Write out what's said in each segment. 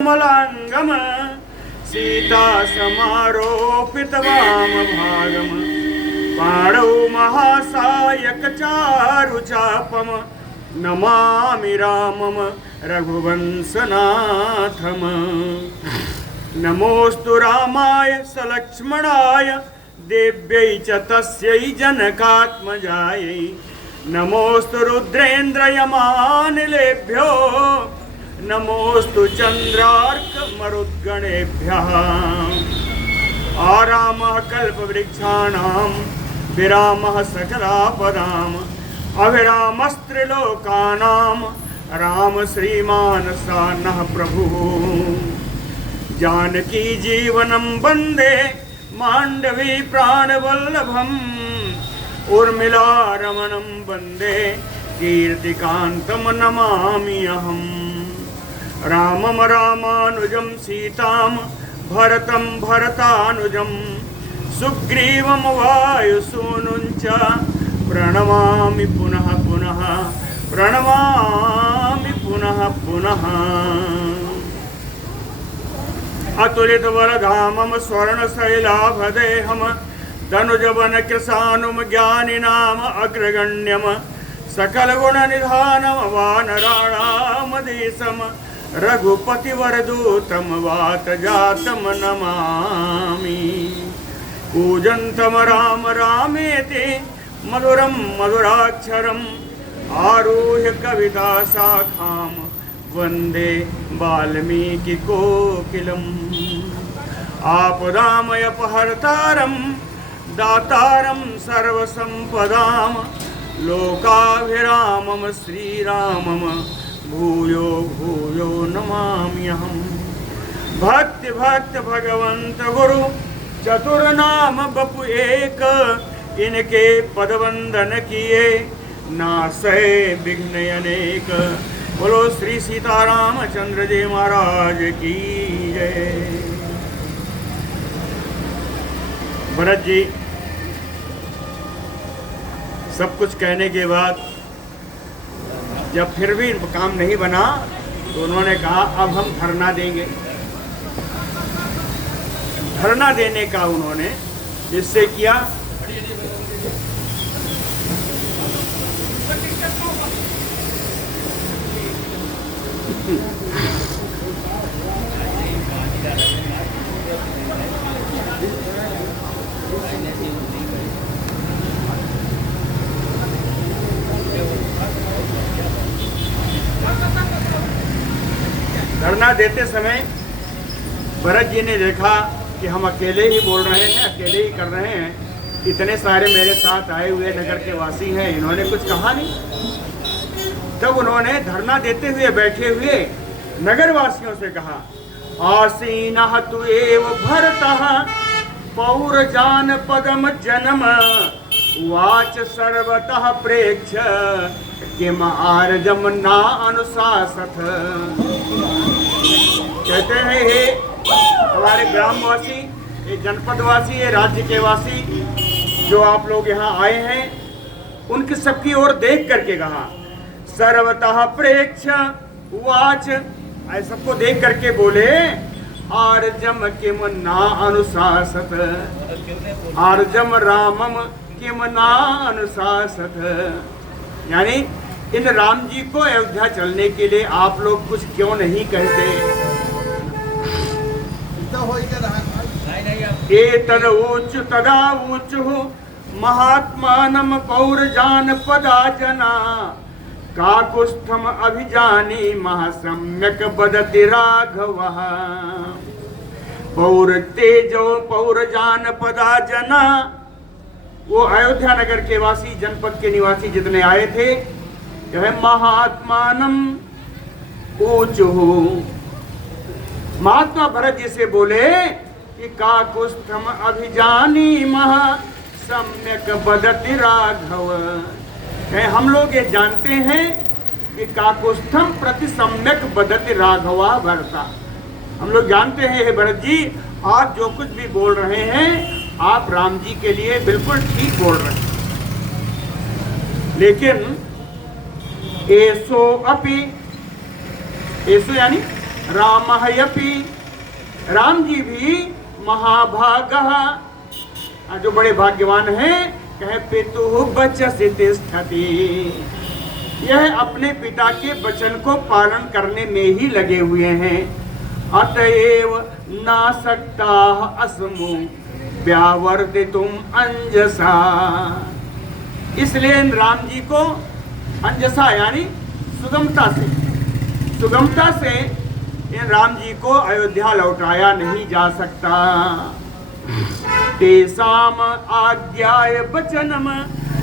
कमलांगम सीता समारोपित वाम भागम पाणौ महासायक चारु चापम नमामि रामम रघुवंशनाथम। नमोस्तु रामाय सलक्ष्मणाय देव्यै च तस्यै जनकात्मजायै। नमोस्तु रुद्रेन्द्रयमानिलेभ्यो नमोस्तु चंद्रार्क मरुद्गणेभ्यः। आरामः कल्पवृक्षाणां विरामः सकलापदाम् अभिरामस्त्रिलोकानां राम श्रीमान् सानः प्रभुः। जानकी जीवनं वन्दे माण्डवी प्राणवल्लभम् उर्मिलारमणं वन्दे कीर्तिकान्तं नमामि अहम्। रामं रामानुजं सीतां भरतं भरतानुजं सुग्रीवं वायुसूनुं च प्रणमामि पुनः पुनः प्रणमामि पुनः पुनः। अतुलितबलधामं स्वर्णशैलाभदेहं धनुजवनकृशानुं ज्ञानिनाम अग्रगण्यं सकलगुणनिधानं वानराणामधीशं रघुपतिवरदूतं वातजातं नमामि। कूजन्तं राम रामेति मधुरं मधुराक्षरम् आरुह्य कविताशाखां वन्दे वाल्मीकिकोकिलम्। आपदामयपहर्तारं दातारं सर्वसम्पदां लोकाभिरामं श्रीरामं भूयो भूयो नमाम्यहम्। भक्ति भक्त भगवंत गुरु चतुर्नाम बपु एक इनके पदवंदन किए नासै विघ्न अनेक। बोलो श्री सीतारामचंद्र जी महाराज की जय। भरत जी सब कुछ कहने के बाद जब फिर भी काम नहीं बना तो उन्होंने कहा अब हम धरना देंगे। धरना देने का उन्होंने जिससे किया धरना देते समय भरत जी ने देखा कि हम अकेले ही बोल रहे हैं, अकेले ही कर रहे हैं, इतने सारे मेरे साथ आए हुए नगर के वासी हैं, इन्होंने कुछ कहा नहीं। तब उन्होंने धरना देते हुए बैठे हुए नगर वासियों से कहा आसीनः तु एव भरतः पौरजानपदम जन्म उवाच सर्वतः प्रेक्ष किम आर्जम ना अनुशासथ। कहते हैं हे हमारे ग्रामवासी, ये जनपदवासी, ये राज्य के वासी जो आप लोग यहाँ आए हैं, उनके सबकी ओर देख करके कहा सर्वतः प्रेक्ष उवाच, सबको देख करके बोले आर्जम किम ना अनुशासत, आर्जम रामम किम ना अनुशासत। यानी इन राम जी को अयोध्या चलने के लिए आप लोग कुछ क्यों नहीं कहते। एतद ऊचु तदा ऊचु महात्मानं पौरजानपदा जना काकुस्थम अभिजानी महासम्यक बदति राघवः। पौर तेजो पौरजानपदा जना, वो अयोध्या नगर के वासी, जनपद के निवासी जितने आए थे, जो है महात्मानम ऊचुः, महात्मा भरत जी से बोले कि काकुस्थम अभिजानी महा सम्यक बदति राघव। हम लोग ये जानते हैं कि काकुस्थम प्रति सम्यक बदति राघवा भरता। हम लोग जानते हैं हे भरत जी, आप जो कुछ भी बोल रहे हैं आप राम जी के लिए बिल्कुल ठीक बोल रहे हैं, लेकिन एसो अपि, एसो यानी रामयपि, राम जी भी महाभागः, जो बड़े भाग्यवान हैं, कहे पितुः वचसि तिष्ठति, यह अपने पिता के वचन को पालन करने में ही लगे हुए हैं। अतएव नासक्ता अस्मु व्यावर्तितुम अंजसा, इसलिए राम जी को अंजसा यानी सुगमता से इन राम जी को अयोध्या लौटाया नहीं जा सकता। तेसाम आज्ञाय वचनम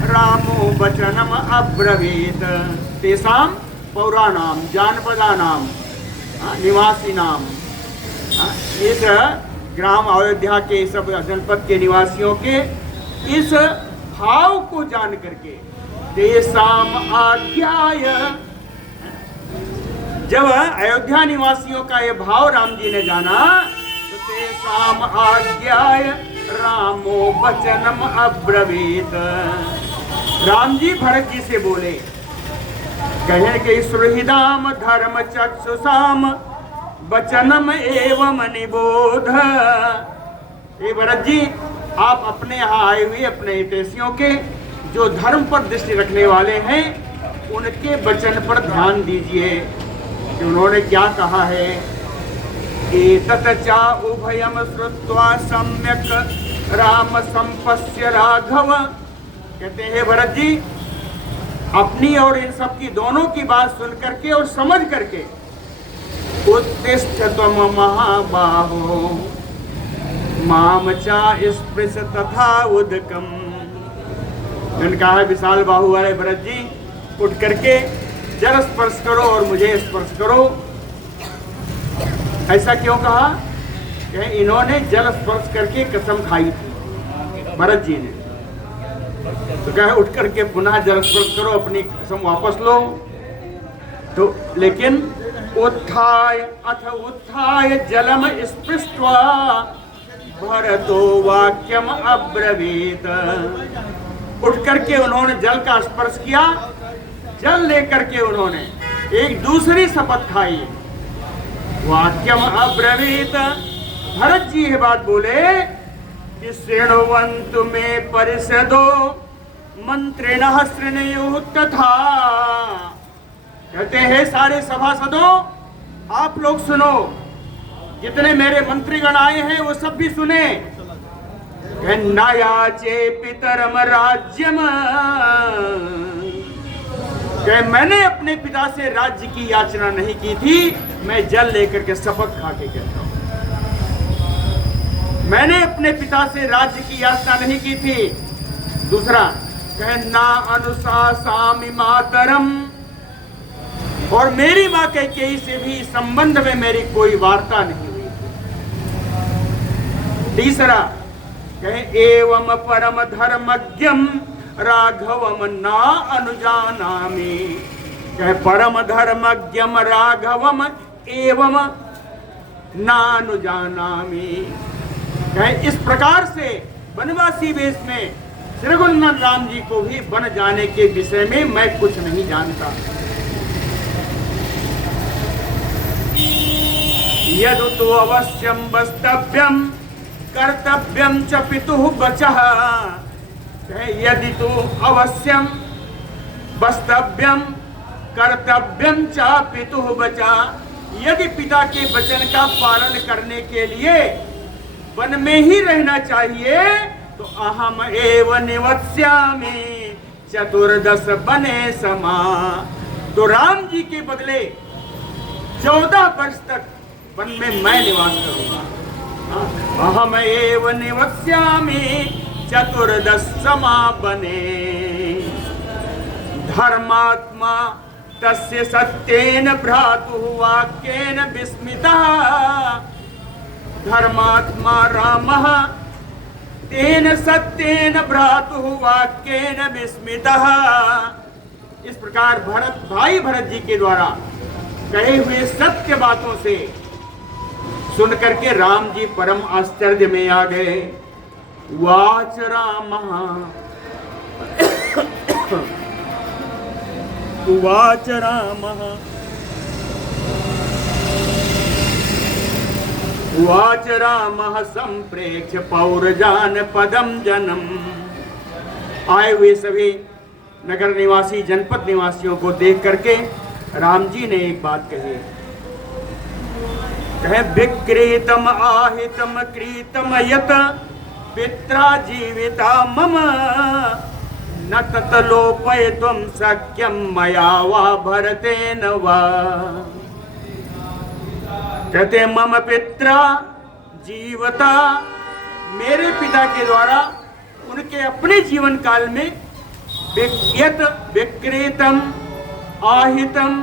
रामो वचनम अब्रवीत, तेसाम पौराणाम जानपदानाम निवासी नाम, इस ग्राम अयोध्या के सब जनपद के निवासियों के इस भाव को जान करके, तेसाम आज्ञाय, जब अयोध्या निवासियों का ये भाव राम जी ने जाना तो तेसाम आज्ञाय रामो वचनम अब्रवीत, राम जी भरत जी से बोले, कहे कि सुहृदाम धर्म चक्षुषाम वचनम एवं निबोध, ये भरत जी आप अपने यहाँ आए हुए अपने हितैषियों के जो धर्म पर दृष्टि रखने वाले हैं उनके वचन पर ध्यान दीजिए कि उन्होंने क्या कहा है। एतत् च उभयम श्रुत्वा सम्यक राम संपस्य राघव, कहते हैं भरत जी अपनी और इन सब की दोनों की बात सुन करके और समझ करके, उत्तिष्ठ त्वम महाबाहो माम चा स्पृश तथा उदकम, मैंने कहा है विशाल बाहु वाले भरत जी उठ करके जल स्पर्श करो और मुझे स्पर्श करो। ऐसा क्यों कहा? कि इन्होंने जल स्पर्श करके कसम खाई थी भरत जी ने, तो कहे उठ करके पुनः जल स्पर्श करो, अपनी कसम वापस लो। तो लेकिन उत्थाय जलम स्पृष्ट्वा भरतो वाक्यम अब्रवीत, उठ करके उन्होंने जल का स्पर्श किया, जल लेकर के उन्होंने एक दूसरी शपथ खाई, वाक्यम अब्रवीत, भरत जी ये बात बोले कि शृण्वन्तु मे परिषदो मंत्रिणः शृणुयुः तथा, कहते हैं सारे सभासदों आप लोग सुनो, जितने मेरे मंत्रीगण आए हैं वो सब भी सुने। नायाचे पितरम राज्यम, मैंने अपने पिता से राज्य की याचना नहीं की थी, मैं जल लेकर के शपथ खा के कहता हूं, मैंने अपने पिता से राज्य की याचना नहीं की थी। दूसरा कहे ना अनुशासामि मातरम, और मेरी मां कैकेयी से भी संबंध में मेरी कोई वार्ता नहीं हुई थी। तीसरा कहे एवं परम धर्मज्ञम राघवम ना अनुजानामि, कहे परम धर्मज्ञम राघवम एवं ना अनुजानामि, कहे इस प्रकार से वनवासी वेश में श्री रघुनाथ राम जी को भी बन जाने के विषय में मैं कुछ नहीं जानता। यदु तो अवश्यम वस्तव्यम कर्तव्यम च पितुः वचः, यदि तो अवश्यम वस्तव्यम कर्तव्यम च पितुः वचः, यदि पिता के वचन का पालन करने के लिए वन में ही रहना चाहिए तो अहम एव निवत्स्यामि चतुर्दश बने समा, तो राम जी के बदले 14 वर्ष तक वन में मैं निवास करूंगा। अहम एव निवत्स्यामि चतुर्दश समा बने, धर्मात्मा तस्य सत्येन भ्रातुः वाक्येन विस्मितः, धर्मात्मा रामः तेन सत्येन भ्रातुः वाक्येन विस्मितः। इस प्रकार भाई भरत जी के द्वारा कहे हुए सत्य बातों से सुन करके राम जी परम आश्चर्य में आ गए। वाच रामः उवाच रामः उवाच रामः संप्रेक्ष्य पौरजान पदम जनम। आए हुए सभी नगर निवासी जनपद निवासियों को देख करके राम जी ने एक बात कही, कहे विक्रीतम आहितम क्रीतम यत पित्रा जीविता मम न ततलोपयितुं शक्यं मया वा भरतेन वा। कहते मम पित्रा जीवता, मेरे पिता के द्वारा उनके अपने जीवन काल में यत विक्रीतम आहितम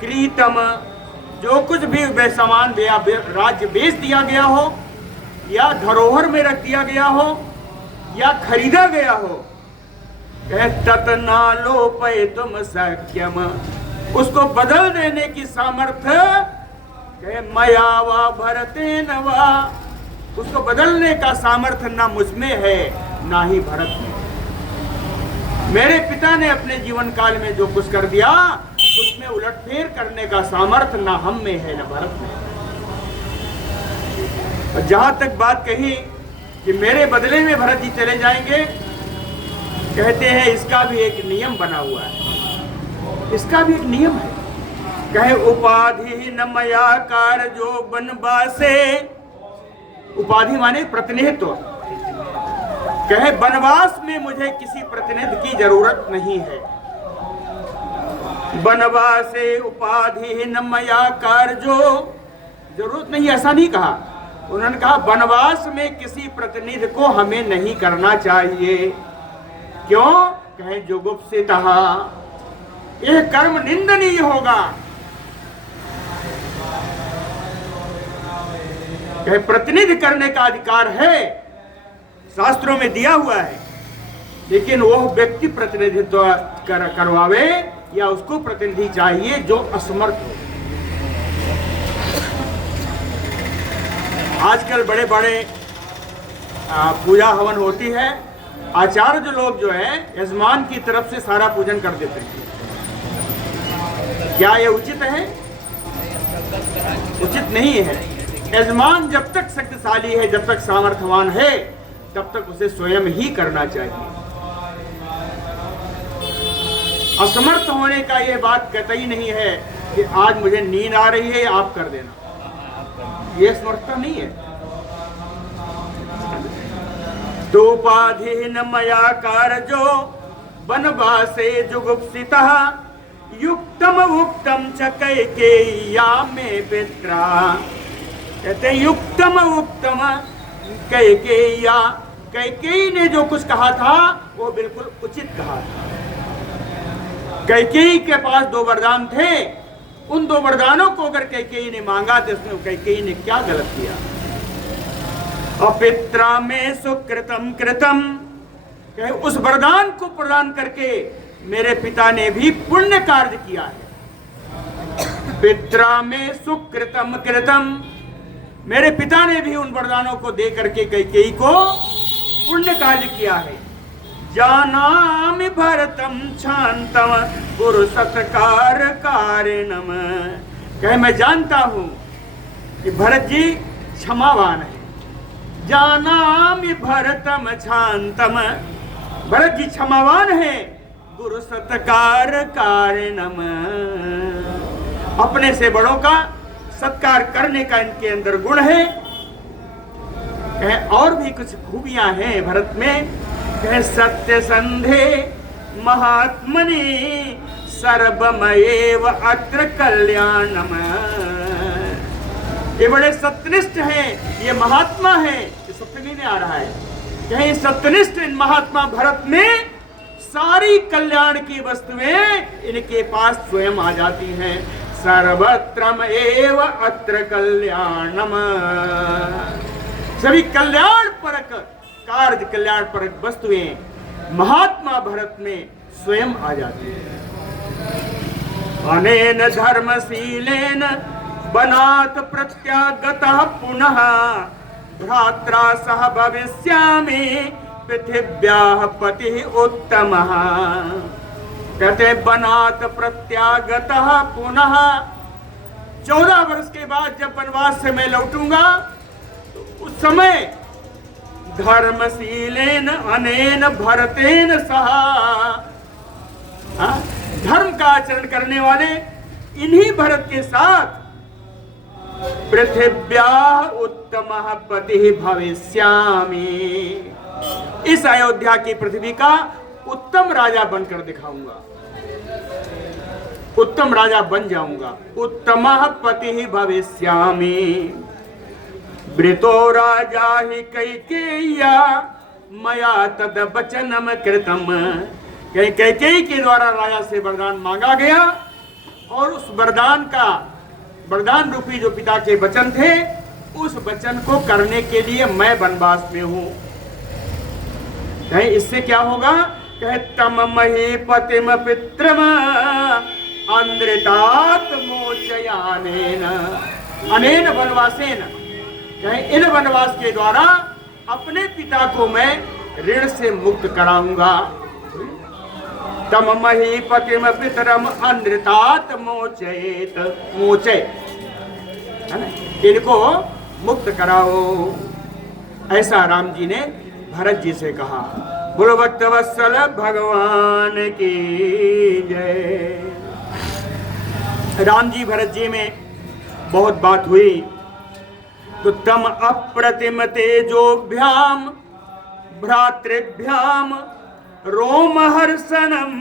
क्रीतम, जो कुछ भी सामान राज्य बेच दिया गया हो या धरोहर में रख दिया गया हो या खरीदा गया हो, तत्नालोपयितुम शक्यम, उसको बदल देने की सामर्थ्य मया वा भरतेन वा, उसको बदलने का सामर्थ्य ना मुझ में है ना ही भरत में। मेरे पिता ने अपने जीवन काल में जो कुछ कर दिया उसमें उलटफेर करने का सामर्थ्य ना हम में है ना भरत में। और जहां तक बात कही कि मेरे बदले में भरत जी चले जाएंगे, कहते हैं इसका भी एक नियम बना हुआ है, इसका भी एक नियम है। कहे उपाधि न मया कार्यो बनवासे, उपाधि माने प्रतिनिधित्व। कहे वनवास में मुझे किसी प्रतिनिधि की जरूरत नहीं है। वनवासे उपाधि न मया कार्यो, जरूरत नहीं ऐसा नहीं कहा, उन्होंने कहा वनवास में किसी प्रतिनिधि को हमें नहीं करना चाहिए। क्यों? कहे जुगुप्सितः, यह कर्म निंदनीय होगा। कहे प्रतिनिधि करने का अधिकार है, शास्त्रों में दिया हुआ है, लेकिन वह व्यक्ति प्रतिनिधित्व करवावे या उसको प्रतिनिधि चाहिए जो असमर्थ हो। आजकल बड़े बड़े पूजा हवन होती है, आचार्य जो लोग जो है यजमान की तरफ से सारा पूजन कर देते हैं। क्या यह उचित है? उचित नहीं है। यजमान जब तक शक्तिशाली है, जब तक सामर्थ्यवान है, तब तक उसे स्वयं ही करना चाहिए। असमर्थ होने का यह बात कतई नहीं है कि आज मुझे नींद आ रही है आप कर देना, यह समर्थता नहीं है। तोपाधि न मया कार्यो वनवासे जुगुप्सितः युक्तम उक्तम च कैकेय्या में पित्रा। कहते युक्तम उक्तम कैकेय्या, कैकेयी ने जो कुछ कहा था वो बिल्कुल उचित कहा था। कैकेयी के पास 2 वरदान थे, उन 2 वरदानों को अगर कैकेयी ने मांगा तो उसमें कैकेयी ने क्या गलत किया? अपित्रा में सुकृतम कृतम, कहे उस वरदान को प्रदान करके मेरे पिता ने भी पुण्य कार्य किया है। पित्रा में सुकृतम कृतम, मेरे पिता ने भी उन वरदानों को दे करके कैकेयी को पुण्य कार्य किया है। जानामि भरतम शांतम गुरु सत्कार कारणम, कहे मैं जानता हूं कि भरत जी क्षमावान है। जानामि भरतम शांतम, भरत जी क्षमावान है। गुरु सत्कार कारणम, अपने से बड़ों का सत्कार करने का इनके अंदर गुण है। कहे और भी कुछ खूबियां हैं भरत में। कहे सत्य संधे महात्मनि सर्वमयेव अत्र कल्याणम, ये बड़े सत्यनिष्ठ हैं, ये महात्मा है। ये सप्तमी में आ रहा है। कहे सत्यनिष्ठ इन महात्मा भरत में सारी कल्याण की वस्तुएं इनके पास स्वयं आ जाती हैं। सर्वत्रम एव अत्र कल्याणम, सभी कल्याण परक कार्य, कल्याण परक वस्तुएं महात्मा भरत में स्वयं आ जाती हैं। अनेन धर्मशीलेन बनात प्रत्यागतः पुनः भ्रात्रा सह भविष्यामि पृथिव्याः पतिः उत्तमः। कहते बनात प्रत्यागतः पुनः, 14 वर्ष के बाद जब वनवास से मैं लौटूंगा उस समय धर्मशीलेन अनेन भरतेन सहा, धर्म का आचरण करने वाले इन्हीं भरत के साथ पृथिव्या उत्तम पति भविष्यामि, इस अयोध्या की पृथ्वी का उत्तम राजा बनकर दिखाऊंगा, उत्तम राजा बन जाऊंगा। उत्तम पति भविष्यामि वृतो राजा ही कैकेय्या मया तद वचनम कृतम। कैकेयी के द्वारा राजा से वरदान मांगा गया और उस वरदान रूपी जो पिता के वचन थे, उस वचन को करने के लिए मैं वनवास में हूं। इससे क्या होगा? तम महीपतिम पित्रम अंधृतात मोचयानेन, अनेन वनवासेन, इन वनवास के द्वारा अपने पिता को मैं ऋण से मुक्त कराऊंगा। तम महीपतिम पितरम अंधृतात मोचयेत, मोचय, इनको मुक्त कराओ, ऐसा राम जी ने भरत जी से कहा। बोलो भक्तवत्सल भगवान की जय। राम जी भरत जी में बहुत बात हुई तो तम अप्रतिम तेजोभ्याम भ्रातृभ्याम रोमहर्षणम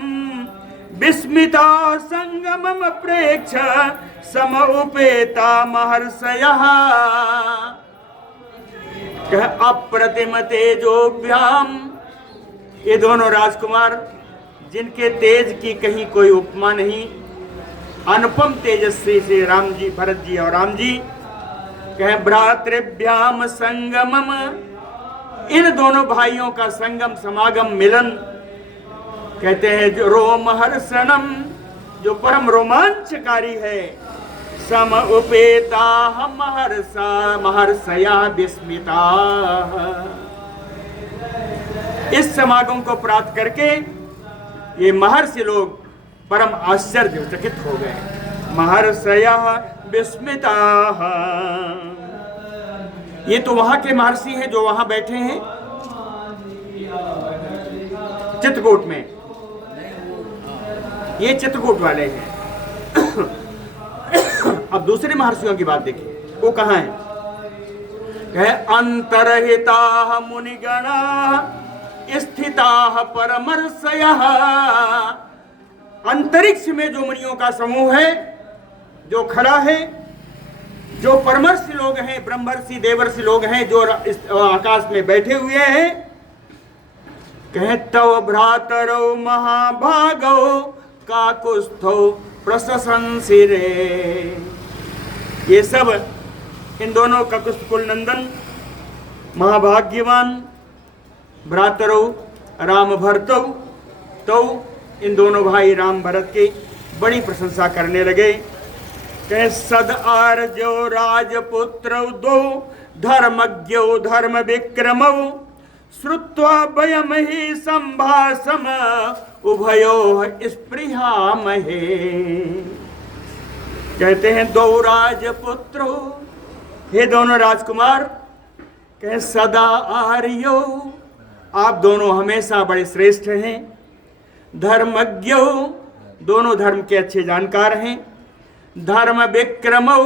विस्मिता संगमम प्रेक्ष सम उपेता महर्षयः। अप्रतिम तेजोभ्याम, ये दोनों राजकुमार जिनके तेज की कहीं कोई उपमा नहीं, अनुपम तेजस्वी से राम जी, भरत जी और राम जी। भ्रातृभ्याम संगमम, इन दोनों भाइयों का संगम समागम मिलन, कहते हैं जो रोमहर्षणम, जो परम रोमांचकारी है। सम उपेता महर्षया विस्मिता, इस समागम को प्राप्त करके ये महर्षि लोग परम आश्चर्यचकित हो गए। महर्षया विस्मिता, ये तो वहां के महर्षि हैं जो वहां बैठे हैं चित्रकूट में, ये चित्रकूट वाले हैं। अब दूसरे महर्षियों की बात देखिए, वो कहां है? अंतरहिता मुनिगणा स्थिता परमर्षयः, अंतरिक्ष में जो मुनियों का समूह है जो खड़ा है, जो परमर्षि लोग हैं, ब्रह्मर्षि देवर्षि लोग हैं जो आकाश में बैठे हुए हैं। तव भ्रातरौ महाभागौ काकुस्थौ प्रशंसिरे, ये सब इन दोनों काकुस्थ कुल नंदन महाभाग्यवान भ्रातरौ राम भरतौ, तो इन दोनों भाई राम भरत की बड़ी प्रशंसा करने लगे। सद आर्जो राजपुत्रौ दो धर्मज्ञौ धर्म विक्रमौ श्रुत्वा वयम ही संभाषम उभयो स्पृहामहे। कहते हैं दो राजपुत्रो, हे दोनों राजकुमार, कहे सदा आर्यो, आप दोनों हमेशा बड़े श्रेष्ठ हैं। धर्मज्ञो, दोनों धर्म के अच्छे जानकार हैं। धर्म विक्रमो,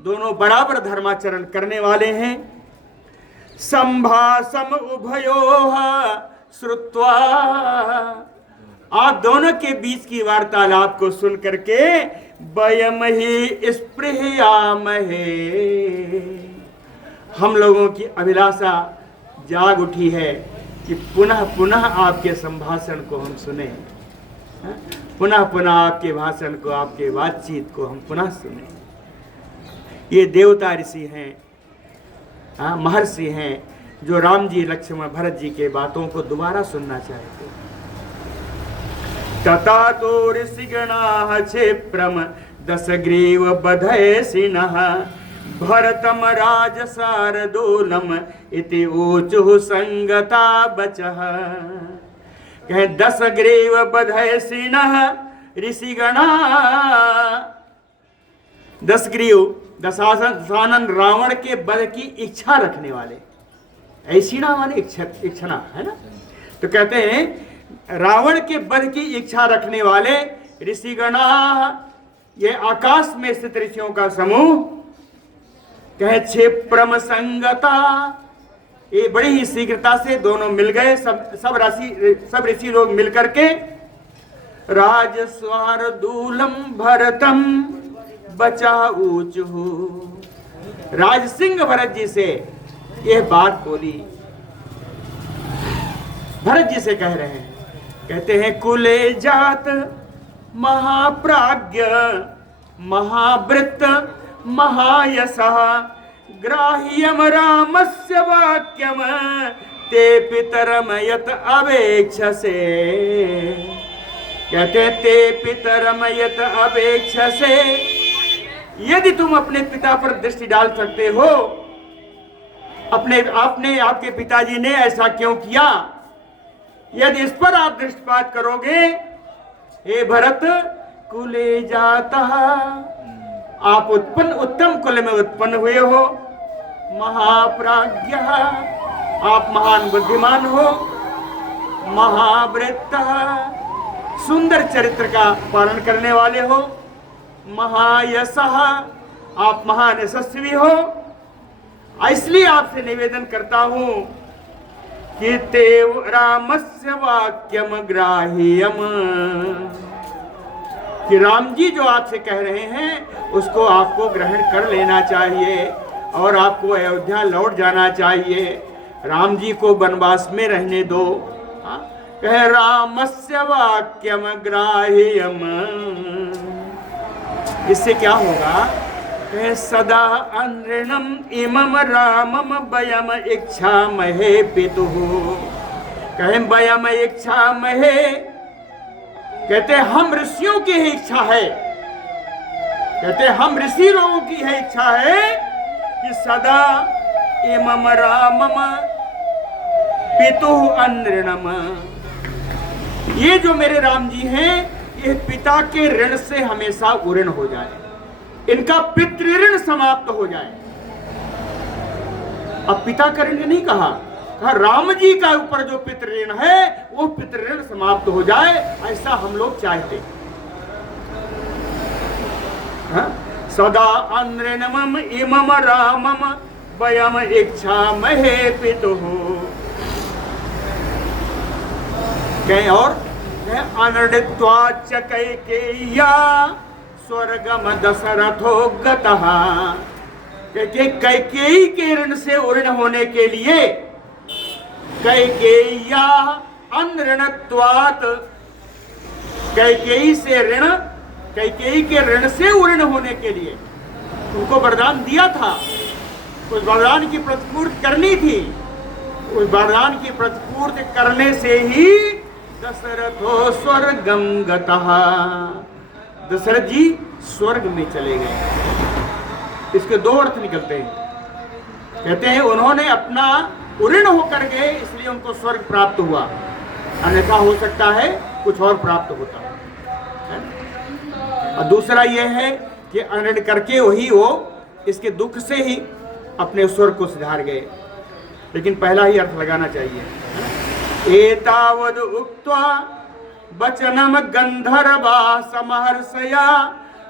दोनों बराबर धर्माचरण करने वाले हैं। संभाषम उभयोः श्रुत्वा, आप दोनों के बीच की वार्तालाप को सुन करके वयम ही स्पृहामहे, हम लोगों की अभिलाषा जाग उठी है कि पुनः पुनः आपके संभाषण को हम सुने, पुनः पुनः आपके भाषण को, आपके बातचीत को हम पुनः सुने। ये देवता ऋषि हैं, महर्षि हैं, जो राम जी लक्ष्मण भरत जी के बातों को दोबारा सुनना चाहते हैं। तथा तो ऋषिगणाः क्षिप्रम दशग्रीव बधैसिनः भरतम राजसारदूलम इति ऊचुः संगता बचः। कहे दशग्रीव बधैसिनः ऋषिगणा, 10 ग्रीव दशानन रावण के वध की इच्छा रखने वाले, ऐसी ना माने इच्छना है ना, तो कहते हैं रावण के वध की इच्छा रखने वाले ऋषिगणा, ये आकाश में स्थित ऋषियों का समूह, कहे क्षिप्रम संगता, ये बड़ी ही शीघ्रता से दोनों मिल गए, सब ऋषि लोग मिल करके राजस्वार दूलम भरतम बचाऊचहु, राज सिंह भरत जी से यह बात बोली। भरत जी से कह रहे हैं, कहते हैं कुले जात महाप्राज्ञ महावृत्त महायशः ग्राह्यम रामस्य वाक्यम ते पितरम यत अवेक्षसे, कहते हैं ते पितरम यत अवेक्षसे, यदि तुम अपने पिता पर दृष्टि डाल सकते हो, आपके पिताजी ने ऐसा क्यों किया, यदि इस पर आप दृष्टिपात करोगे, हे भरत कुले जाता, आप उत्तम कुल में उत्पन्न हुए हो, महाप्राज्ञ, आप महान बुद्धिमान हो, महावृत्त, सुंदर चरित्र का पालन करने वाले हो, महायशः, आप महान यशस्वी हो। इसलिए आपसे निवेदन करता हूं कि ते रामस्य वाक्यम ग्राह्यम, कि राम जी जो आपसे कह रहे हैं उसको आपको ग्रहण कर लेना चाहिए और आपको अयोध्या लौट जाना चाहिए, राम जी को वनवास में रहने दो। कह रामस्य वाक्यम ग्राह्यम, इससे क्या होगा, कह सदा अनृणम इमम रामम वयम इच्छामहे पितुः, कहे वयम इच्छामहे, कहते हम ऋषियों की ही इच्छा है, कहते हम ऋषि लोगों की है इच्छा है कि सदा इमम रामम पितुः अनृणम, ये जो मेरे राम जी हैं ये पिता के ऋण से हमेशा उऋण हो जाए, इनका पितृऋण समाप्त हो जाए। अब पिता का ऋण नहीं कहा, राम जी का ऊपर जो पितृऋण है वो पितृऋण समाप्त हो जाए, ऐसा हम लोग चाहते। सदा अनृणमम इमम रामम वयम इच्छामहे पितुः, कहीं और अनृणित्वाच्च कैकेय्या स्वर्गम दशरथो गतः, कैकेयी के ऋण से उऋण होने के लिए, कैकेय्या अनृणत्वात्, कैकेयी से ऋण, कैकेयी के ऋण से उऋण होने के लिए उनको वरदान दिया था, उस वरदान की प्रतिपूर्ति करनी थी, उस वरदान की प्रतिपूर्ति करने से ही दशरथो स्वर्गम गतः, दशरथ जी स्वर्ग में चले गए। इसके दो अर्थ निकलते हैं, कहते हैं उन्होंने अपना उऋण होकर गए इसलिए उनको स्वर्ग प्राप्त हुआ, अन्यथा हो सकता है कुछ और प्राप्त होता है। और दूसरा यह है कि अनऋण करके वही वो इसके दुख से ही अपने स्वर्ग को सुधार गए, लेकिन पहला ही अर्थ लगाना चाहिए। एतावद उक्त्वा वचनम गंधर्वा समहर्षया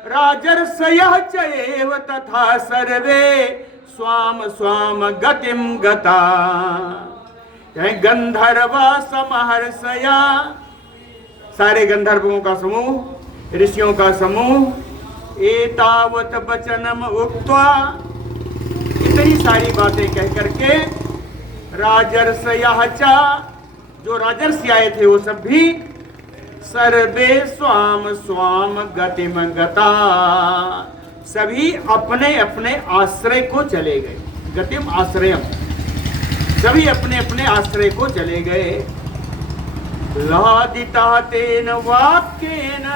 राजर्षयः च एव तथा सर्वे स्वाम स्वाम गतिम गता, गंधर्वा समहर्षया, सारे गंधर्वों का समूह, ऋषियों का समूह, एतावत वचनम उक्त्वा, इतनी सारी बातें कह करके, राजर्षयः च, जो राजर्षि आए थे वो सब भी, सर्वे स्वाम स्वाम गतिम गता, सभी अपने अपने आश्रय को चले गए, गतिम आश्रयम, सभी अपने अपने आश्रय को चले गए। लादिता तेन वाक्येन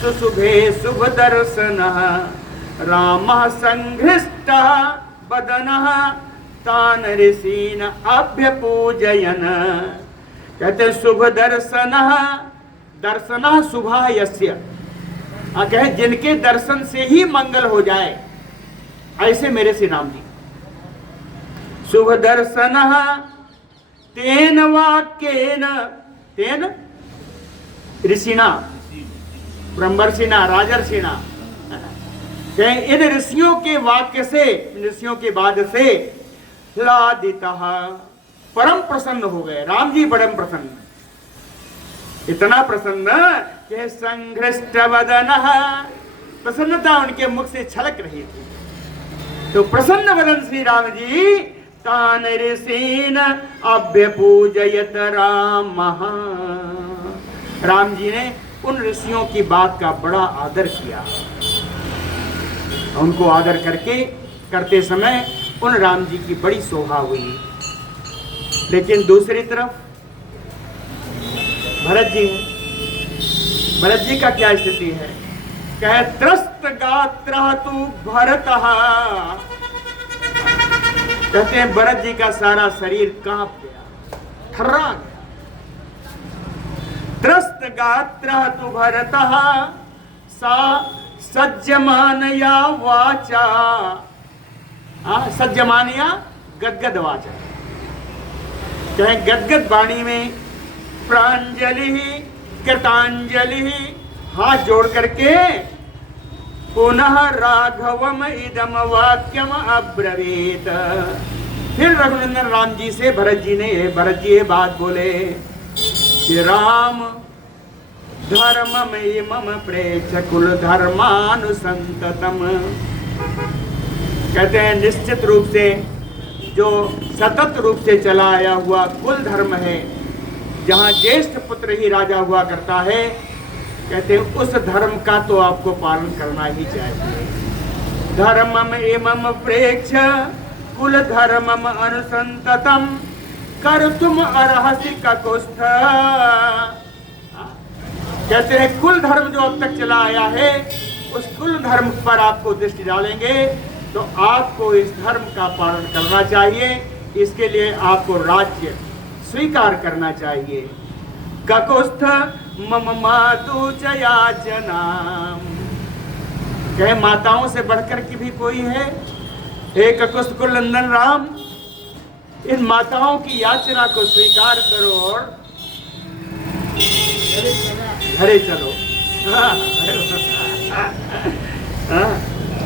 सुशुभे शुभ दर्शनः रामः संघृष्टः वदनः तान ऋषीन् अभ्यपूजयन्, कहते शुभ दर्शनः, दर्शनः शुभः यस्य, कहे जिनके दर्शन से ही मंगल हो जाए, ऐसे मेरे श्री राम जी शुभ दर्शन तेन वाक्येन तेन ऋषिना ब्रह्मर्षिना राजर्षिना, इन ऋषियों के वाक्य से, ऋषियों के बाद से लादितः परम प्रसन्न हो गए। राम जी बड़े प्रसन्न, इतना प्रसन्न कि संघृष्ट वदनः, प्रसन्नता उनके मुख से छलक रही थी। तो प्रसन्न वदन श्री राम जी तान ऋषीन अभ्यपूजयत रामः, राम जी ने उन ऋषियों की बात का बड़ा आदर किया। उनको आदर करते समय उन राम जी की बड़ी शोभा हुई। लेकिन दूसरी तरफ भरत जी हैं, भरत जी का क्या स्थिति है? कहे त्रस्त गात्र तु भरतः, कहते हैं भरत जी का सारा शरीर कांप गया, थर्रा गया। त्रस्त गात्र तु भरतः सा सज्जमानया वाचा, सज्जमानया गदगद वाचा, चाहे गदगद वाणी में प्रांजलि कृतांजलि हाथ जोड़ करके पुनः राघवम इदम वाक्यम अब्रवीत। फिर रघुनंदन राम जी से भरत जी ये बात बोले कि राम धर्मम इमम प्रेक्ष कुल धर्मानुसंततम, कहते हैं निश्चित रूप से जो सतत रूप से चला आया हुआ कुल धर्म है, जहाँ ज्येष्ठ पुत्र ही राजा हुआ करता है, कहते हैं उस धर्म का तो आपको पालन करना ही चाहिए। धर्मम इमम प्रेक्ष कुल धर्मम अनुसंततम कर तुम अर्हसि ककुस्थ, कहते हैं कुल धर्म जो अब तक चला आया है उस कुल धर्म पर आपको दृष्टि डालेंगे तो आपको इस धर्म का पालन करना चाहिए। इसके लिए आपको राज्य स्वीकार करना चाहिए। ककुस्थ मम मातु च याचनाम, कहे माताओं से बढ़कर की भी कोई है? हे ककुस्थ कुल नंदन राम, इन माताओं की याचना को स्वीकार करो और घरे चलो।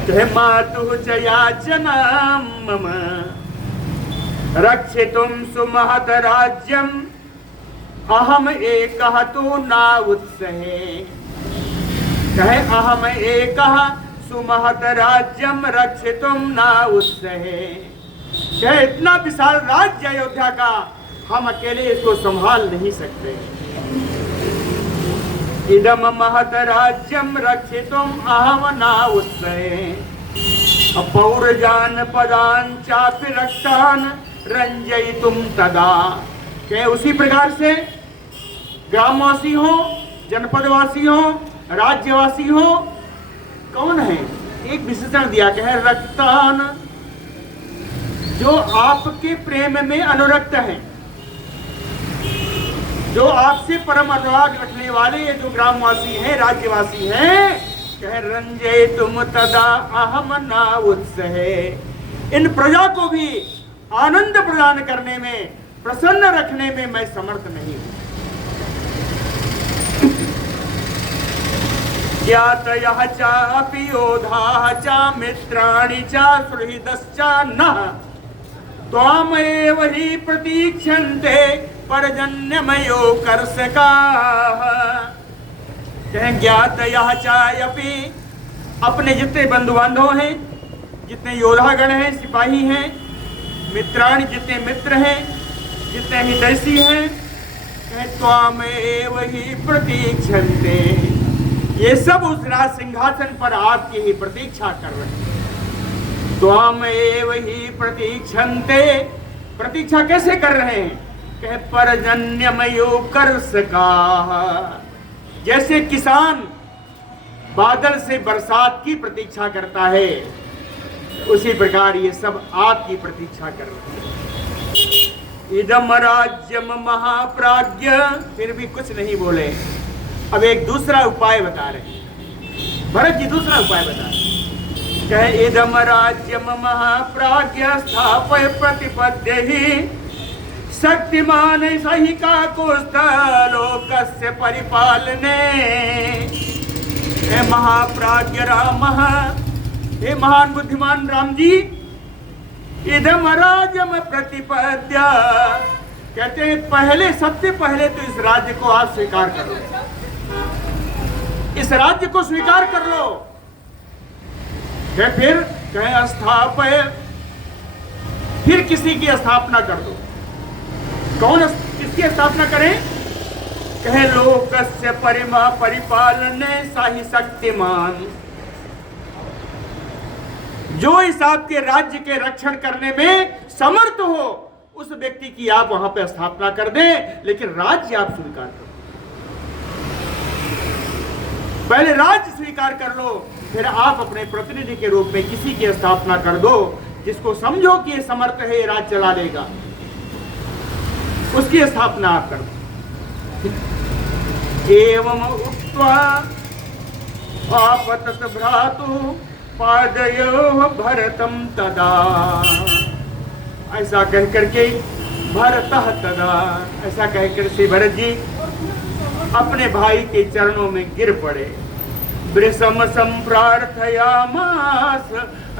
कहे मातु च याचनाम मम रक्षितुम सुमहत राज्यम अहम एकः तु न उत्सहे, कहे अहम एकः सुमहत राज्यम रक्षितुम न उत्सहे, कहे इतना विशाल राज्य अयोध्या का हम अकेले इसको संभाल नहीं सकते। इदम महत राज्यम रक्षितुम अहम न उत्सहे अपौरजान पदान चापि रक्षान रंजयितुम तदा, के उसी प्रकार से ग्रामवासी हो, जनपदवासी हो, राज्यवासी हो, कौन है? एक विशेषण दिया कि है रक्तान, जो आपके प्रेम में अनुरक्त हैं, जो आपसे परम अनुराग रखने वाले ये जो ग्रामवासी हैं, राज्यवासी हैं, कह रंजय तुम तदा अहम ना उत्सहे, इन प्रजा को भी आनंद प्रदान करने में, प्रसन्न रखने में मैं समर्थ नहीं हूं। ज्ञातयः चापि योधाः च मित्राणि च सुहृदश्च नः त्वामेव हि प्रतीक्षन्ते परजन्यमयो कर्षकाः, कहें ज्ञातयः चापि, अपने जितने बंधु बांधव हैं, जितने योद्धागण हैं, सिपाही हैं, मित्राणि जितने मित्र हैं, जितने हितैषी हैं, कहें त्वामेव हि प्रतीक्षन्ते, ये सब उस राज सिंहासन पर आपकी ही प्रतीक्षा कर रहे हैं। त्वामेव हि प्रतीक्षन्ते, प्रतीक्षा कैसे कर रहे हैं? कहे परजन्यमयो कर्षकाः, जैसे किसान बादल से बरसात की प्रतीक्षा करता है, उसी प्रकार ये सब आपकी प्रतीक्षा कर रहे हैं। इदम राज्यम महाप्राज्ञ, फिर भी कुछ नहीं बोले। अब एक दूसरा उपाय बता रहे हैं, भरत जी दूसरा उपाय बता रहे हैं। कहे इदम राज्यम महाप्राज्ञ स्थापय प्रतिपद्य ही शक्तिमान सही का लोकस्य परिपालने। हे महाप्राज्ञ राम, हे महान बुद्धिमान राम जी, इदम राज्यम प्रतिपद्य, कहते हैं पहले, सबसे पहले तो इस राज्य को आप स्वीकार कर लो, इस राज्य को स्वीकार कर लो। फिर कहे स्थापय, फिर किसी की स्थापना कर दो। कौन किसकी स्थापना करें? कहे लोकस्य परिमा परिपालने साहि शक्तिमान, जो इस आपके राज्य के रक्षण करने में समर्थ हो उस व्यक्ति की आप वहां पे स्थापना कर दें, लेकिन राज्य आप स्वीकार करो। पहले राज्य स्वीकार कर लो, फिर आप अपने प्रतिनिधि के रूप में किसी की स्थापना कर दो जिसको समझो कि ये समर्थ है, ये राज्य चला लेगा, उसकी स्थापना आप कर दो। एवं उक्त्वा आपतत भ्रातु पादयोः भरतम तदा, ऐसा कह करके भरतः तदा, ऐसा कहकर श्री भरत जी अपने भाई के चरणों में गिर पड़े। वृषम संप्रार्थयामास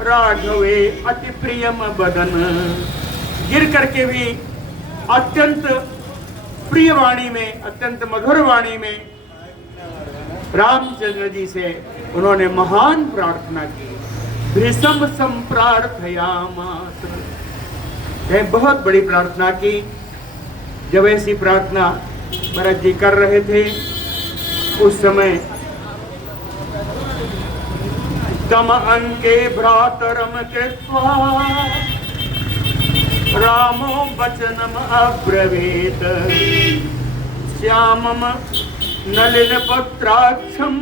राघवे अति प्रियम बदन, गिर करके भी अत्यंत प्रिय वाणी में, अत्यंत मधुर वाणी में रामचंद्र जी से उन्होंने महान प्रार्थना की। भृशम संप्रार्थयामास, बहुत बड़ी प्रार्थना की। जब ऐसी प्रार्थना भरत जी कर रहे थे उस समय तम अंके भ्रातरम कृत्वा रामो वचनम अब्रवीत श्यामम नलिन पत्राक्षम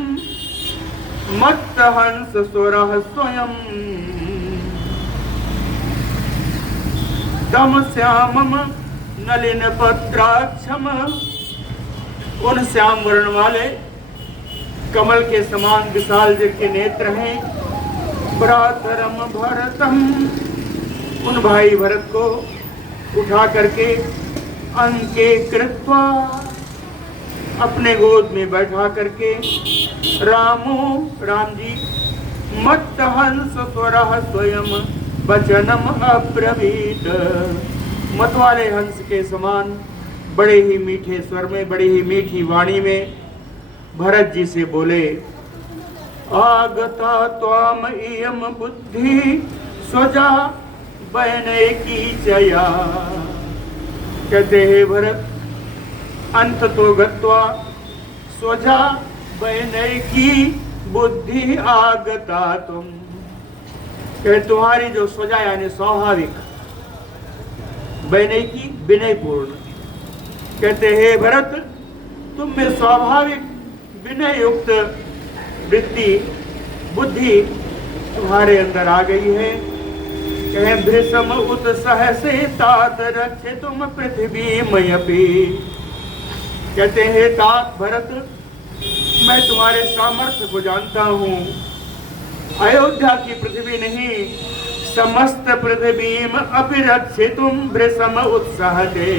मत्त हंस स्वरः स्वयं, तम श्यामम नलिन पत्राक्षम, उन श्याम वर्ण वाले कमल के समान विशाल के नेत्र हैं। भ्रातरम भरतम, उन भाई भरत को उठा करके अंके कृत्वा, अपने गोद में बैठा करके रामो, राम जी, मत्त हंस स्वरः स्वयं वचनम अब्रवीत, मत वाले हंस के समान बड़े ही मीठे स्वर में, बड़ी ही मीठी वाणी में भरत जी से बोले। आगता त्वाम इयम बुद्धि स्वजा बहने की जया, कहते हैं भरत अंत तो गत्वा स्वजा बहने की बुद्धि आगता तुम, कहे तुम्हारी जो स्वजा यानी स्वाभाविक, बहने की विनयपूर्ण, कहते हैं भरत तुम में स्वाभाविक विनय युक्त वृत्ति बुद्धि तुम्हारे अंदर आ गई है। कहे भृशम उत्सह से तात रक्षे तुम पृथ्वी मयपी, कहते हैं तात भरत मैं तुम्हारे सामर्थ्य को जानता हूँ, अयोध्या की पृथ्वी नहीं समस्त पृथ्वी अभिरक्षे तुम भृशम उत्साह दे,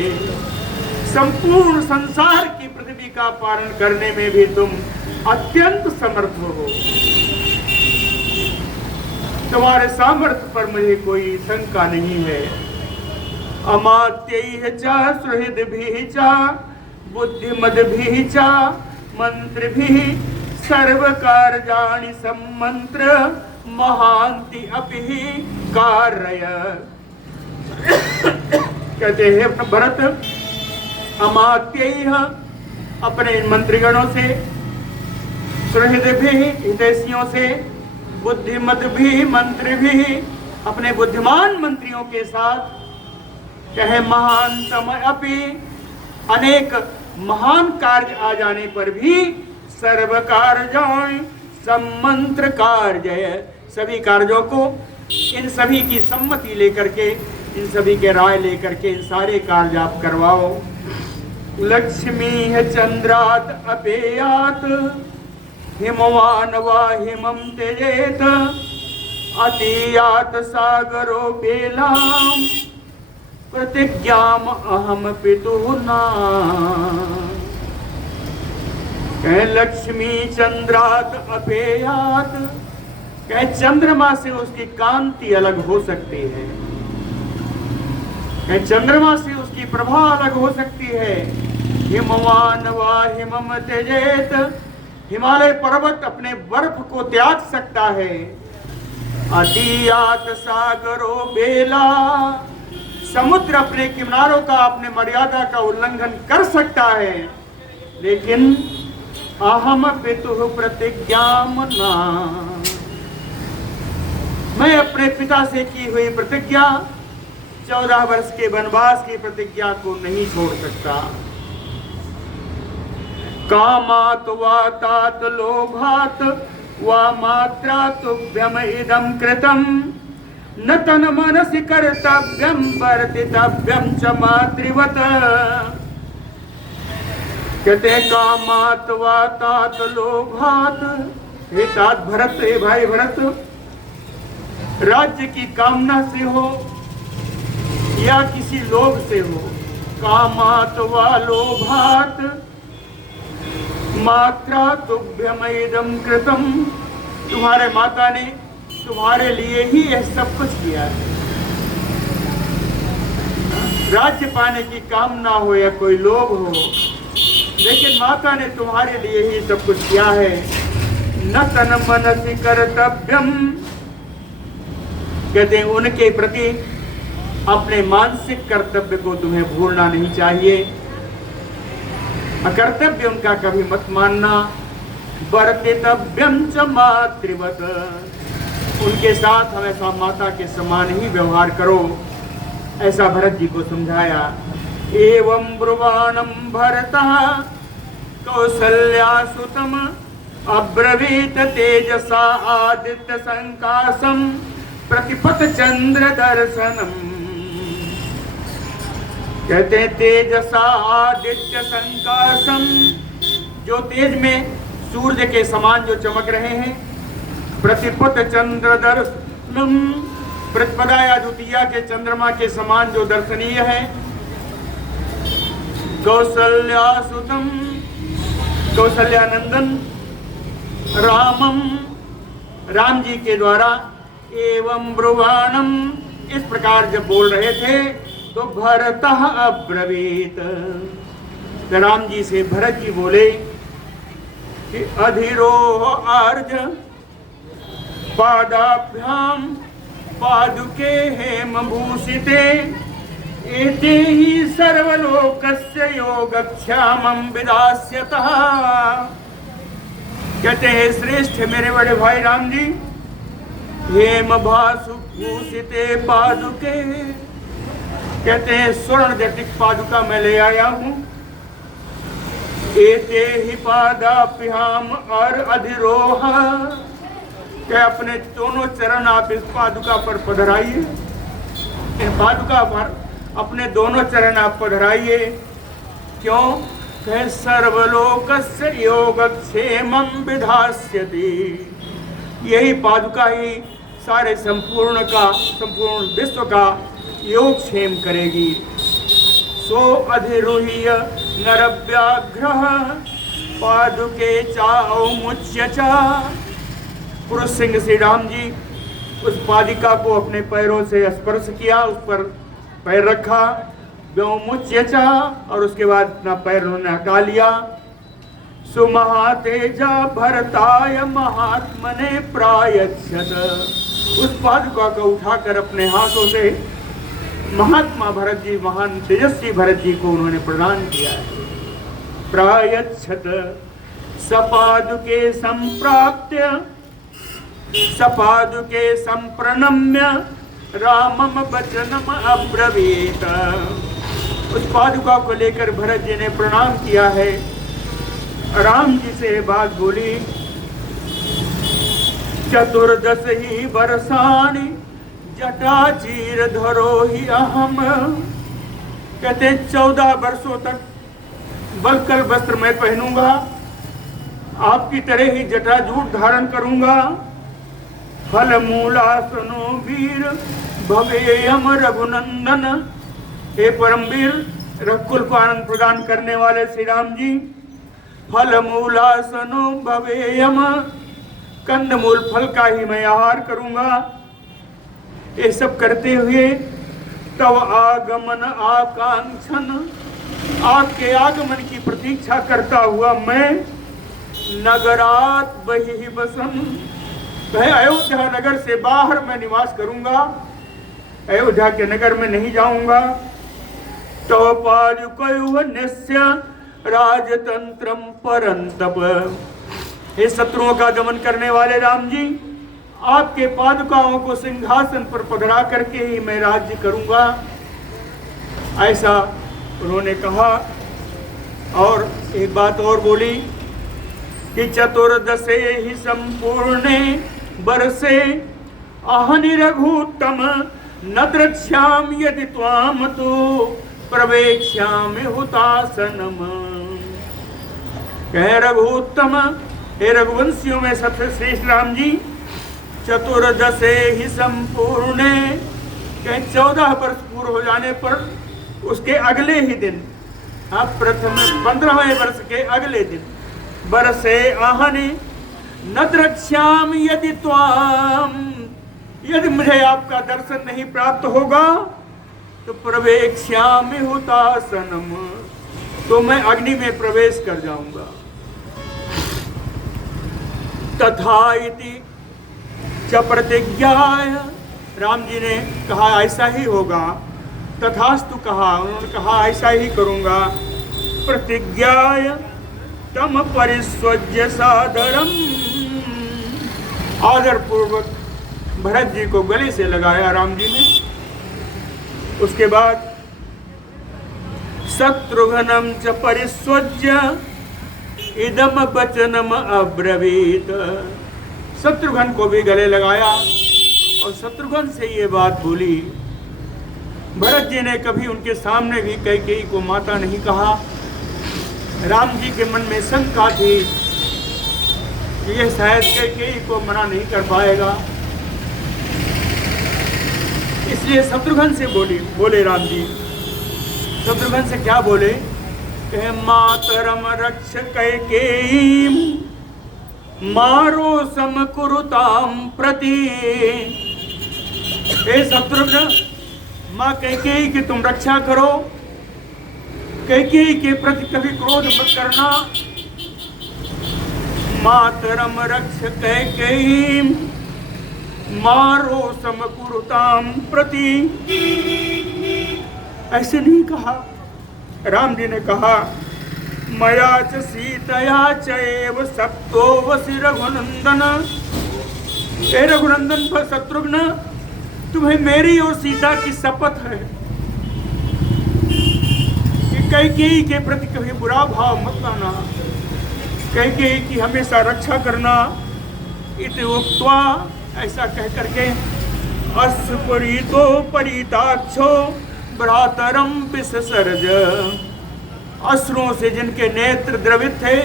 संपूर्ण संसार की पृथ्वी का पालन करने में भी तुम अत्यंत समर्थ हो। तुम्हारे सामर्थ्य पर मुझे कोई शंका नहीं है। अमात्यैः च सुहृद्भिः च बुद्धिमद्भिः च मंत्रिभिः सर्वकार्याणि सम्मन्त्र महान्ति अपि कारय, कहते हैं भरत अमात्यैः अपने मंत्रीगणों से, सुहृद्भिः हितैषियों से, बुद्धिमद्भिः मंत्रिभिः अपने बुद्धिमान मंत्रियों के साथ, कहे महानतम अपि अनेक महान कार्य आ जाने पर भी सर्व कार्याणि सम्मंत्र कार्य, सभी कार्यों को इन सभी की सम्मति लेकर के, इन सभी के राय लेकर के इन सारे कार्य आप करवाओ। लक्ष्मी है चंद्रात अपेयात हिमवान वा हिमम तेजेत अतीयात सागरो बेलाम प्रतिज्ञाम अहम पितुः नाम। कह लक्ष्मी चंद्रात अपेयात, कह चंद्रमा से उसकी कांति अलग हो सकती है, कह चंद्रमा से उसकी प्रभा अलग हो सकती है। हिमवान वा हिमम त्यजेत, हिमालय पर्वत अपने बर्फ को त्याग सकता है। अतीयात सागरो बेला, समुद्र अपने किनारों का, अपने मर्यादा का उल्लंघन कर सकता है, लेकिन अहम पितुः प्रतिज्ञाम ना, मैं अपने पिता से की हुई प्रतिज्ञा, 14 वर्ष के वनवास की प्रतिज्ञा को नहीं छोड़ सकता। कामात वा तात लोभात वा मात्रा तुभ्यम इदं कृतम, न तन मनसि कर्तव्यम वर्तितव्यम च मातृवत। कहते हैं कामात वा तात लोभात, हे तात भरत, हे भाई भरत, राज्य की कामना से हो या किसी लोभ से हो। कामात वा लोभात मात्रा तुभ्यमैदम कृतम, तुम्हारे माता ने तुम्हारे लिए ही यह सब कुछ किया है। राज्य पाने की कामना हो या कोई लोभ हो, लेकिन माता ने तुम्हारे लिए ही सब कुछ किया है। न तन मनसि कर्तव्यम, कहते हैं उनके प्रति अपने मानसिक कर्तव्य को तुम्हें भूलना नहीं चाहिए, अकर्तव्य उनका कभी मत मानना। वर्तितव्यम च मातृवत, उनके साथ हमेशा माता के समान ही व्यवहार करो, ऐसा भरत जी को समझाया। एवं ब्रुवाणं भरतः कौसल्यासुतम अब्रवीत तेजसा आदित्य संकासम प्रतिपत चंद्र दर्शनम। कहते हैं तेजसा आदित्य संकासम, जो तेज में सूर्य के समान जो चमक रहे हैं। प्रतिपत चंद्र दर्शनम, प्रतिपदा या द्वितीया के चंद्रमा के समान जो दर्शनीय है। कौसल्यासुतम, कौसल्यानंदन रामम, राम जी के द्वारा। एवं ब्रुवाणम, इस प्रकार जब बोल रहे थे तो भरतः अब्रवीत, राम जी से भरत जी बोले कि अधिरोह अर्ज पादाभ्याम पादुके हेमभूषिते एते ही सर्वलोकस्य योगक्षामं विदास्यतः। कहते हैं श्रेष्ठ मेरे बड़े भाई राम जी, हेम भासु भूषिते पादुके, कहते हैं स्वर्ण जटिक पादुका मैं ले आया हूं। एते ही पादाभ्याम और अधिरोह, क्या अपने दोनों चरण आप इस पादुका पर पधराइए, इन पादुका पर अपने दोनों चरण आप पधराइए। क्यों? कह सर्वलोकस्य योगक्षेमं विधास्यति, यही पादुका ही सारे संपूर्ण विश्व का योगक्षेम करेगी। सो अधिरुह्य नरव्याघ्र पादुके चामुच्य चा, पुरुष सिंह श्री राम जी उस पादिका को अपने पैरों से स्पर्श किया, उस पर पैर रखा, व्योमुच्य चा, और उसके बाद अपना पैर उन्होंने हटा लिया। सुमहातेजा भरताय महात्मने प्रायच्छत, उस पादुका को उठाकर अपने हाथों से महात्मा भरत जी, महान तेजस्वी भरत जी को उन्होंने प्रदान किया है। प्रायच्छत सपादुके संप्राप्य सपादुके संप्रणम्य रामम वचनम अब्रवीत, उस पादुका को लेकर भरत जी ने प्रणाम किया है। राम जी से बात बोली। चतुर्दश ही वर्षाणि जटाचीर धरो ही अहम, कहते 14 वर्षों तक बलकर वस्त्र मैं पहनूंगा, आपकी तरह ही जटाजूट धारण करूंगा। फल मूलासनो वीर भवेयम रघुनंदन। हे परमवीर, रघुकुल को आनंद प्रदान करने वाले श्री राम जी, फल मूलासनो भवेयम, कंदमूल फल का ही मैं आहार करूंगा। ये सब करते हुए तव आगमन आकांक्षन, आपके आगमन की प्रतीक्षा करता हुआ मैं नगरात बहि बसन, वह अयोध्या नगर से बाहर मैं निवास करूंगा, अयोध्या के नगर में नहीं जाऊंगा। तो पादुकैः निस्य राजतंत्रम परंतप, हे शत्रुओं का दमन करने वाले राम जी, आपके पादुकाओं को सिंहासन पर पधरा करके ही मैं राज्य करूंगा, ऐसा उन्होंने कहा। और एक बात और बोली कि चतुर्दशे ही संपूर्णे बरसे आहनि रघुत्तम, न द्रक्ष्याम यदि त्वाम तो प्रवेक्ष्यामि हुतासनम। कहे रघुत्तम, हे रघुवंशियों में सबसे श्रेष्ठ राम जी, चतुर्दशे ही संपूर्णे, कहे 14 वर्ष पूर्ण हो जाने पर उसके अगले ही दिन, प्रथम 15वें वर्ष के अगले दिन, बरसे आहनि न द्रक्ष्याम यदि त्वाम, यदि मुझे आपका दर्शन नहीं प्राप्त होगा तो प्रवेक्ष्यामि हुतासनम, तो मैं अग्नि में प्रवेश कर जाऊंगा। तथा इति च प्रतिज्ञाय, राम जी ने कहा ऐसा ही होगा, तथास्तु कहा, उन्होंने कहा ऐसा ही करूंगा। प्रतिज्ञाय तम परिस्वज्य सादरम, आदर पूर्वक भरत जी को गले से लगाया राम जी ने। उसके बाद शत्रुघ्नम च परिस्वज्य इदम वचनम अब्रवीत, शत्रुघ्न को भी गले लगाया और शत्रुघ्न से ये बात बोली। भरत जी ने कभी उनके सामने भी कैकेयी को माता नहीं कहा। राम जी के मन में शंका थी कि ये शायद कैकेयी को मना नहीं कर पाएगा, इसलिए शत्रुघ्न से बोले राम जी। शत्रुघ्न से क्या बोले? कहे मातरम रक्ष कैकेयीम मारो समकुरुताम प्रति, हे शत्रुघ्न, माँ कैकेयी की तुम रक्षा करो, कैकेयी के प्रति कभी क्रोध मत करना। मातरम रक्ष कैकेयीम मारो समकुरुताम प्रति, ऐसे नहीं कहा। राम जी ने कहा मया च सीतया चैव सप्तो वसि रघुनंदन, हे रघुनंदन पर शत्रुघ्न, तुम्हें मेरी और सीता की शपथ है कि कैकेयी के प्रति कभी बुरा भाव मत लाना, कैकेयी की हमेशा रक्षा करना। इति उक्त्वा, ऐसा कह करके, अश्रुपरीतो परिताक्षो भ्रातरम विससर्ज, अश्रुओं से जिनके नेत्र द्रवित थे,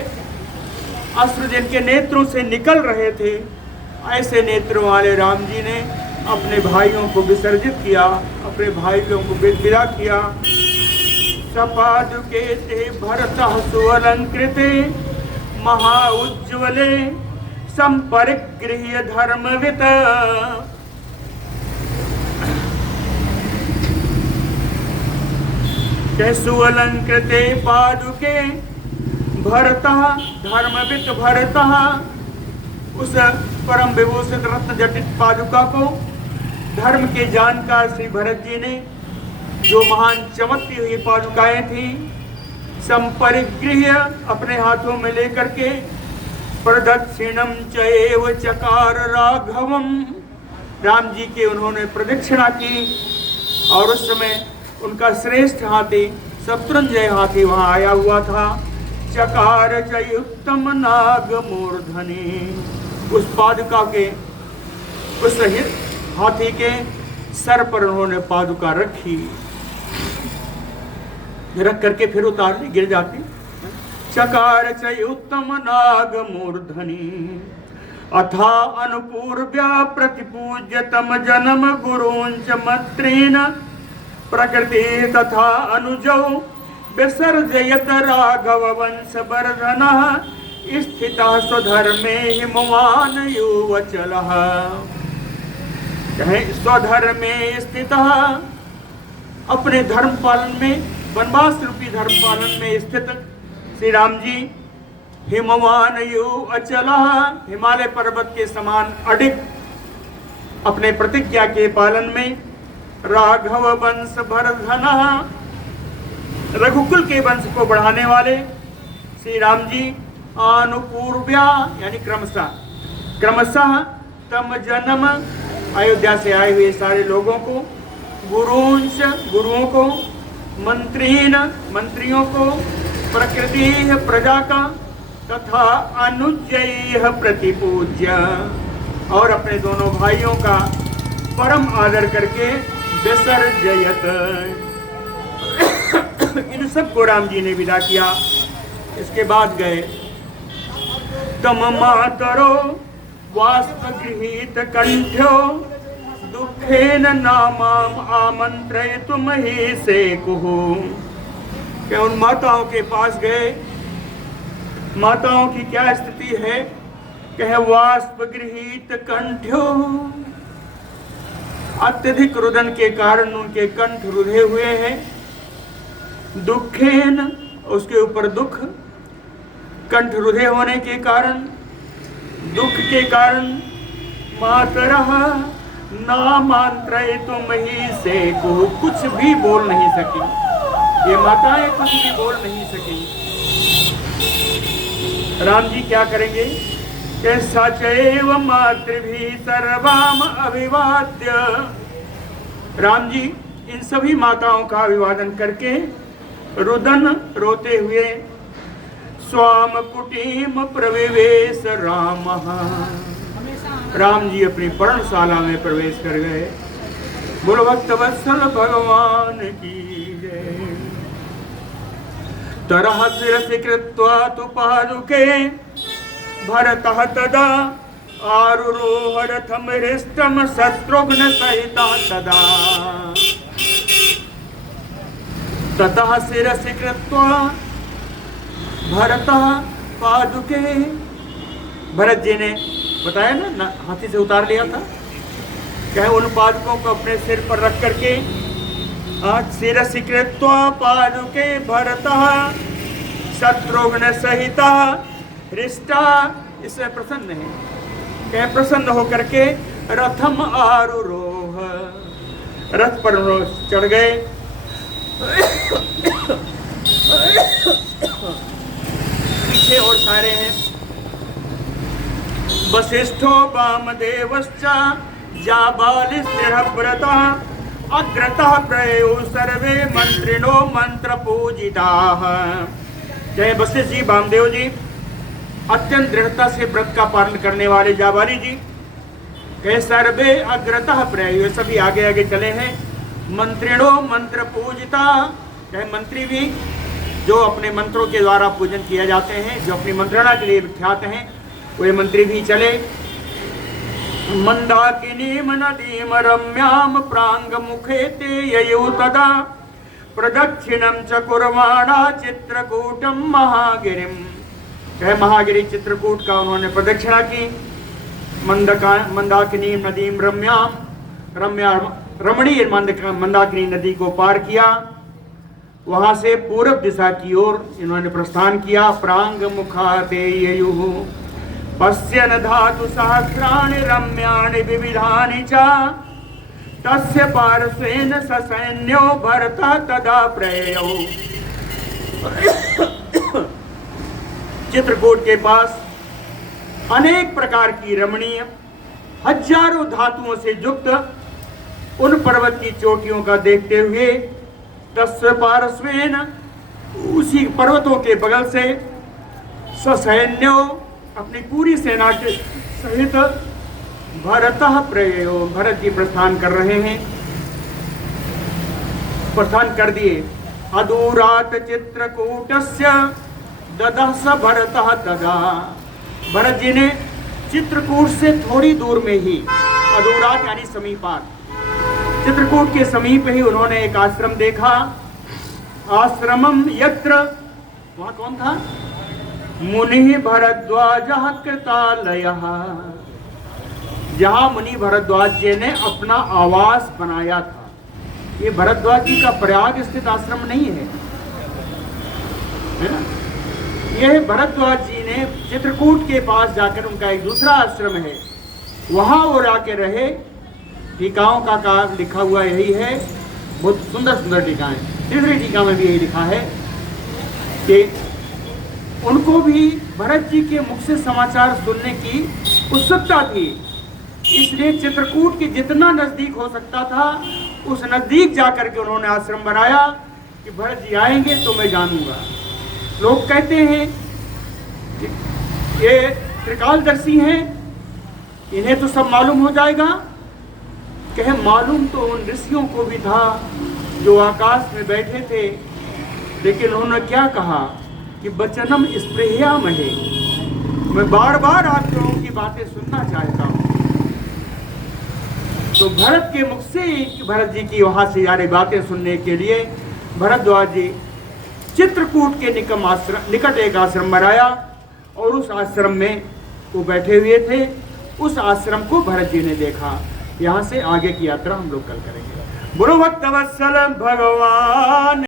अश्रु जिनके नेत्रों से निकल रहे थे, ऐसे नेत्रों वाले राम जी ने अपने भाइयों को विसर्जित किया, अपने भाइयों को विदा किया। सपादुके ते भरतः सुअलंकृते महाउज्ज्वले संपरिगृह्य धर्मवित, सुअलंकृते पादुके भरतः धर्मवित भरतः, उस परम विभूषित रत्न जटित पादुका को धर्म के जानकार श्री भरत जी ने, जो महान चमकती हुई पादुकाएं थी, संपरिगृह्य अपने हाथों में लेकर के, प्रदक्षिणम चैव चकार राघवम, राम जी के उन्होंने प्रदक्षिणा की। और उस समय उनका श्रेष्ठ हाथी शत्रुंजय हाथी वहां आया हुआ था। चकार चयुक्तम नाग मूर्धनि, उस पादुका के, उस हाथी के सर पर उन्होंने पादुका रखी, रख करके फिर उतार दी, गिर जाती। चकार चयुक्तम नाग मूर्धनि अथा अनुपूर्व्या प्रतिपूज्य तम जन्म गुरूंच मत्रेण प्रकृति तथा अनुजौ विसर्जयत राघव वंश वर्धनः स्थितः स्वधर्मे हिमवान युवचलः। स्वधर्मे स्थितः, अपने धर्म पालन में, वनवास रूपी धर्म पालन में स्थित श्री राम जी हिमवान यु अचलः, हिमालय पर्वत के समान अडिग अपने प्रतिज्ञा के पालन में, राघव वंश वर्धनः, रघुकुल के वंश को बढ़ाने वाले श्री राम जी अनुपूर्व्या यानी क्रमशः तम जन्म, अयोध्या से आए हुए सारे लोगों को, गुरुंश गुरुओं को, मंत्रीन मंत्रियों को, प्रकृति प्रजा का, तथा अनुजय प्रतिपूज्य, और अपने दोनों भाइयों का परम आदर करके विसर्जयत, इन सबको राम जी ने विदा किया। इसके बाद गए तम मातरो वाष्पगृहीत कंठ्यो दुखेन नामाम आमंत्रयितुम ही सेकुः। क्या उन माताओं के पास गए, माताओं की क्या स्थिति है, कहे वाष्पगृहीत कंठ्यो, अत्यधिक रुदन के कारण उनके कंठ रुधे हुए हैं, दुखेन उसके ऊपर दुख, कंठ रुधे होने के कारण, दुख के कारण, मातरः नामांत्रयितुम ही सेकुः, कुछ भी बोल नहीं सकी, ये माताएं कुछ भी बोल नहीं सकी। राम जी क्या करेंगे, कि सचैव मातृभिः सर्वाम अभिवाद्य, राम जी इन सभी माताओं का अभिवादन करके रुदन रोते हुए स्वाम कुटीम प्रविवेश रामः, राम जी अपनी पर्णशाला में प्रवेश कर गए। बोलो भक्त वत्सल भगवान की जय। तरह शिरसि कृत्वा तु पादुके भरतः तदा आरुरोह रथम हृष्टम शत्रुघ्न सहिता तदा। ततः शिरसि कृत्वा भरतः पादुके, भरत जी ने बताया ना हाथी से उतार लिया था, कहे उन पादुकों को अपने सिर पर रख करके, आज शिरसि कृत्वा पादुके भरतः शत्रुघ्न सहिता हृष्टा, इसमें प्रसन्न है, कहे प्रसन्न होकर के रथम आरुरोह, रथ पर चढ़ गए। पीछे और सारे हैं, वसिष्ठो वामदेवश्च जाबालिस्थिरव्रतः अग्रतः प्रयो सर्वे मंत्रिणो मंत्र पूजिताः। जय वशिष्ठ जी, वामदेव जी, अत्यंत दृढ़ता से व्रत का पालन करने वाले जाबाली जी, कहे सर्वे अग्रतः प्रयो, सभी आगे आगे चले हैं, मंत्रिणो मंत्र पूजिता, कहे मंत्री भी जो अपने मंत्रों के द्वारा पूजन किए जाते हैं, जो अपनी मंत्रणा के लिए विख्यात हैं, वे मंत्री भी चले। मंदाकिनीम नदीम रम्याम प्रांग मुखे ते ययौ तदा प्रदक्षिणम च कुर्वाणा चित्रकूटम महागिरिम, कहे महागिरी चित्रकूट का उन्होंने प्रदक्षिणा की। मंदाकिनीम नदीम रम्याम, रमणीय मंदाकिनी नदी को पार किया, वहां से पूर्व दिशा की ओर इन्होंने प्रस्थान किया। प्रांग मुखाते ययुः पश्यन् धातु सहस्राणि रम्याणि विविधानि च तस्य पार्श्वेन ससैन्यो भरतः तदा प्रययौ। चित्रकूट के पास अनेक प्रकार की रमणीय हजारों धातुओं से युक्त उन पर्वत की चोटियों का देखते हुए तस्य पार्श्वेन, उसी पर्वतों के बगल से, ससैन्यो अपनी पूरी सेना के सहित भरतः प्रयो, भरत जी प्रस्थान कर रहे हैं, प्रस्थान कर दिए। अदूरात चित्रकूटस्य ददः स भरतः तदा, भरत जी ने चित्रकूट से थोड़ी दूर में ही, अधूरात यानी समीपात, चित्रकूट के समीप ही उन्होंने एक आश्रम देखा। आश्रमम यत्र, वहां कौन था? मुनि भरद्वाज कृतालय, जहां मुनि भरद्वाज जी ने अपना आवास बनाया था। ये भरद्वाज जी का प्रयाग स्थित आश्रम नहीं है ना? यह भरद्वाज जी ने चित्रकूट के पास जाकर, उनका एक दूसरा आश्रम है, वहां वो जाके रहे। टीकाओं का काम लिखा हुआ यही है, बहुत सुंदर सुंदर टीकाएं। तीसरी टीका में भी यही लिखा है कि उनको भी भरत जी के मुख से समाचार सुनने की उत्सुकता थी, इसलिए चित्रकूट के जितना नजदीक हो सकता था उस नजदीक जाकर के उन्होंने आश्रम बनाया कि भरत जी आएंगे तो मैं जानूंगा। लोग कहते हैं कि ये त्रिकालदर्शी हैं, इन्हें तो सब मालूम हो जाएगा। कहे मालूम तो उन ऋषियों को भी था जो आकाश में बैठे थे, लेकिन उन्होंने क्या कहा कि वचनम स्पृहया महे, मैं बार बार आप लोगों की बातें सुनना चाहता हूँ। तो भरत के मुख से, भरत जी की वहां से सारी बातें सुनने के लिए भरद्वाज जी चित्रकूट के निकट एक आश्रम बनाया और उस आश्रम में वो बैठे हुए थे। उस आश्रम को भरत जी ने देखा। यहाँ से आगे की यात्रा हम लोग कल करेंगे। बोलो भक्तवत्सल भगवान